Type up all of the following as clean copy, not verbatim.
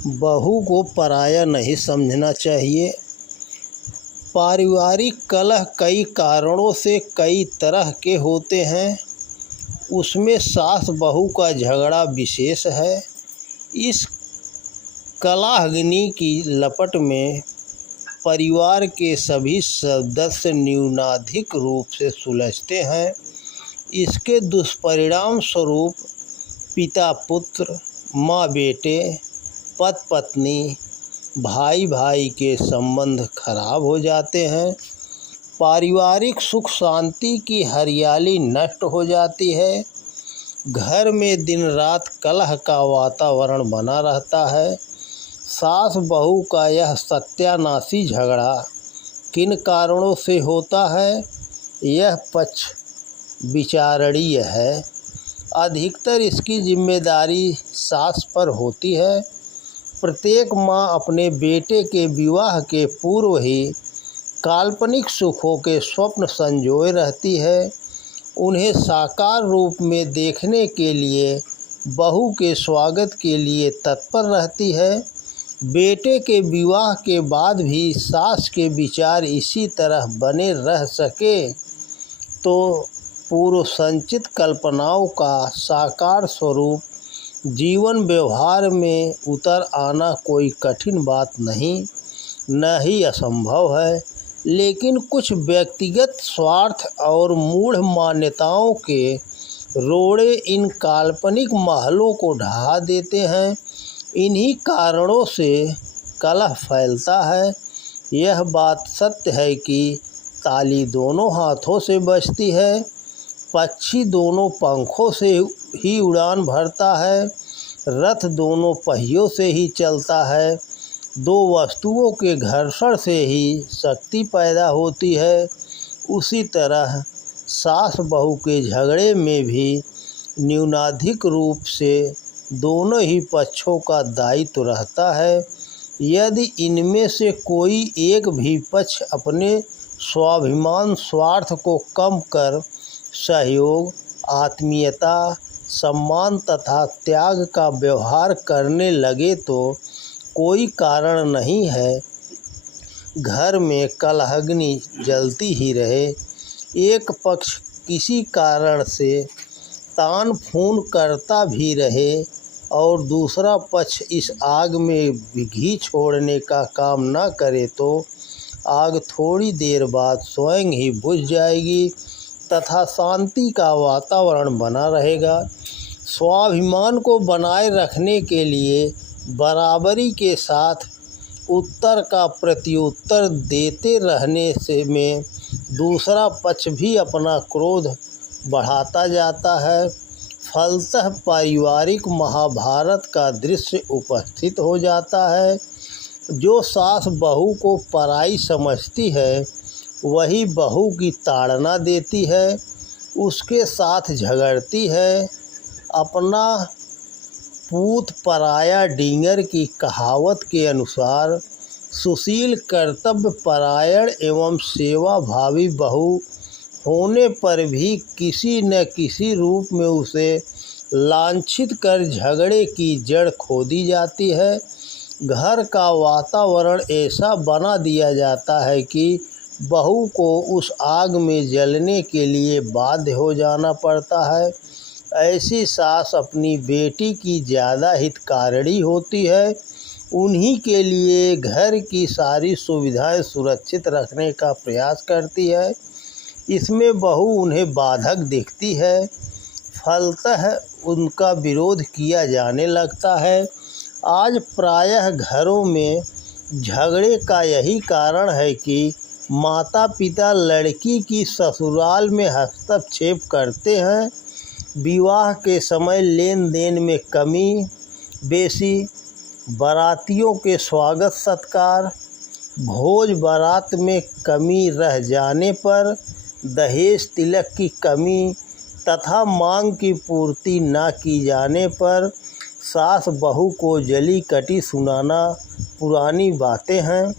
बहू को पराया नहीं समझना चाहिए। पारिवारिक कलह कई कारणों से कई तरह के होते हैं, उसमें सास बहू का झगड़ा विशेष है। इस कलहाग्नि की लपट में परिवार के सभी सदस्य न्यूनाधिक रूप से सुलझते हैं। इसके दुष्परिणाम स्वरूप पिता पुत्र, माँ बेटे, पति पत्नी, भाई भाई के संबंध खराब हो जाते हैं। पारिवारिक सुख शांति की हरियाली नष्ट हो जाती है। घर में दिन रात कलह का वातावरण बना रहता है। सास बहू का यह सत्यानाशी झगड़ा किन कारणों से होता है, यह पक्ष विचारणीय है। अधिकतर इसकी जिम्मेदारी सास पर होती है। प्रत्येक माँ अपने बेटे के विवाह के पूर्व ही काल्पनिक सुखों के स्वप्न संजोए रहती है। उन्हें साकार रूप में देखने के लिए बहू के स्वागत के लिए तत्पर रहती है। बेटे के विवाह के बाद भी सास के विचार इसी तरह बने रह सके तो पूर्व संचित कल्पनाओं का साकार स्वरूप जीवन व्यवहार में उतर आना कोई कठिन बात नहीं, न ही असंभव है। लेकिन कुछ व्यक्तिगत स्वार्थ और मूढ़ मान्यताओं के रोड़े इन काल्पनिक महलों को ढहा देते हैं। इन्हीं कारणों से कलह फैलता है। यह बात सत्य है कि ताली दोनों हाथों से बजती है, पक्षी दोनों पंखों से ही उड़ान भरता है, रथ दोनों पहियों से ही चलता है, दो वस्तुओं के घर्षण से ही शक्ति पैदा होती है। उसी तरह सास बहू के झगड़े में भी न्यूनाधिक रूप से दोनों ही पक्षों का दायित्व रहता है। यदि इनमें से कोई एक भी पक्ष अपने स्वाभिमान स्वार्थ को कम कर सहयोग, आत्मीयता, सम्मान तथा त्याग का व्यवहार करने लगे तो कोई कारण नहीं है घर में कलहाग्नि जलती ही रहे। एक पक्ष किसी कारण से तान फून करता भी रहे और दूसरा पक्ष इस आग में घी छोड़ने का काम न करे तो आग थोड़ी देर बाद स्वयं ही बुझ जाएगी तथा शांति का वातावरण बना रहेगा। स्वाभिमान को बनाए रखने के लिए बराबरी के साथ उत्तर का प्रत्युत्तर देते रहने से में दूसरा पक्ष भी अपना क्रोध बढ़ाता जाता है। फलतः पारिवारिक महाभारत का दृश्य उपस्थित हो जाता है। जो सास बहू को पराई समझती है वही बहू की ताड़ना देती है, उसके साथ झगड़ती है। अपना पूत पराया डींगर की कहावत के अनुसार सुशील, कर्तव्य परायण एवं सेवा भावी बहू होने पर भी किसी न किसी रूप में उसे लांछित कर झगड़े की जड़ खोदी जाती है। घर का वातावरण ऐसा बना दिया जाता है कि बहू को उस आग में जलने के लिए बाध्य हो जाना पड़ता है। ऐसी सास अपनी बेटी की ज़्यादा हितकारिणी होती है। उन्हीं के लिए घर की सारी सुविधाएं सुरक्षित रखने का प्रयास करती है। इसमें बहू उन्हें बाधक दिखती है। फलतः उनका विरोध किया जाने लगता है। आज प्रायः घरों में झगड़े का यही कारण है कि माता पिता लड़की की ससुराल में हस्तक्षेप करते हैं। विवाह के समय लेन देन में कमी बेशी, बारातियों के स्वागत सत्कार, भोज बारात में कमी रह जाने पर, दहेज तिलक की कमी तथा मांग की पूर्ति न की जाने पर सास बहू को जली कटी सुनाना पुरानी बातें हैं।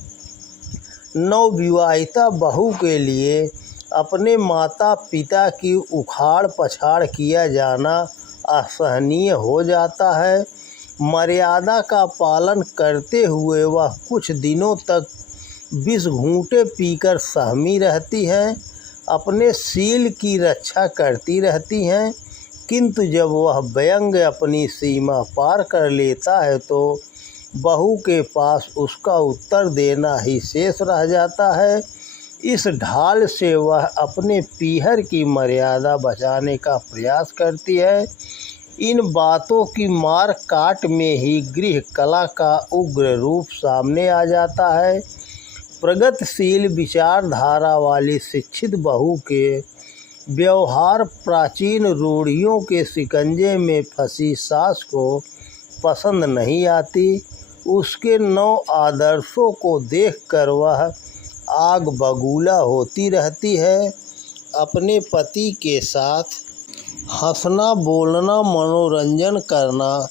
नवविवाहिता बहू के लिए अपने माता पिता की उखाड़ पछाड़ किया जाना असहनीय हो जाता है। मर्यादा का पालन करते हुए वह कुछ दिनों तक विष घूंटे पीकर सहमी रहती हैं, अपने शील की रक्षा करती रहती हैं, किंतु जब वह व्यंग अपनी सीमा पार कर लेता है तो बहू के पास उसका उत्तर देना ही शेष रह जाता है। इस ढाल से वह अपने पीहर की मर्यादा बचाने का प्रयास करती है। इन बातों की मार काट में ही गृह कला का उग्र रूप सामने आ जाता है। प्रगतिशील विचारधारा वाली शिक्षित बहू के व्यवहार प्राचीन रूढ़ियों के शिकंजे में फंसी सास को पसंद नहीं आती। उसके नौ आदर्शों को देखकर वह आग बबूला होती रहती है। अपने पति के साथ हंसना, बोलना, मनोरंजन करना,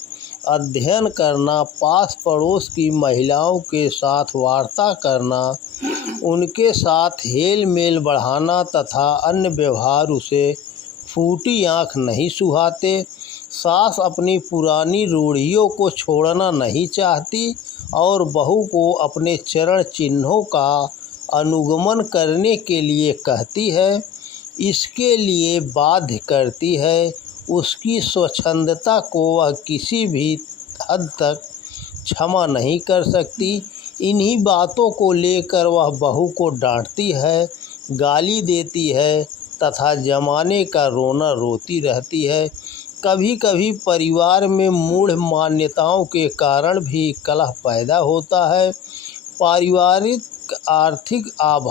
अध्ययन करना, पास पड़ोस की महिलाओं के साथ वार्ता करना, उनके साथ हेल मेल बढ़ाना तथा अन्य व्यवहार उसे फूटी आँख नहीं सुहाते। सास अपनी पुरानी रूढ़ियों को छोड़ना नहीं चाहती और बहू को अपने चरण चिन्हों का अनुगमन करने के लिए कहती है, इसके लिए बाध्य करती है। उसकी स्वच्छंदता को वह किसी भी हद तक क्षमा नहीं कर सकती। इन्हीं बातों को लेकर वह बहू को डांटती है, गाली देती है तथा जमाने का रोना रोती रहती है। कभी कभी परिवार में मूढ़ मान्यताओं के कारण भी कलह पैदा होता है। पारिवारिक आर्थिक अभाव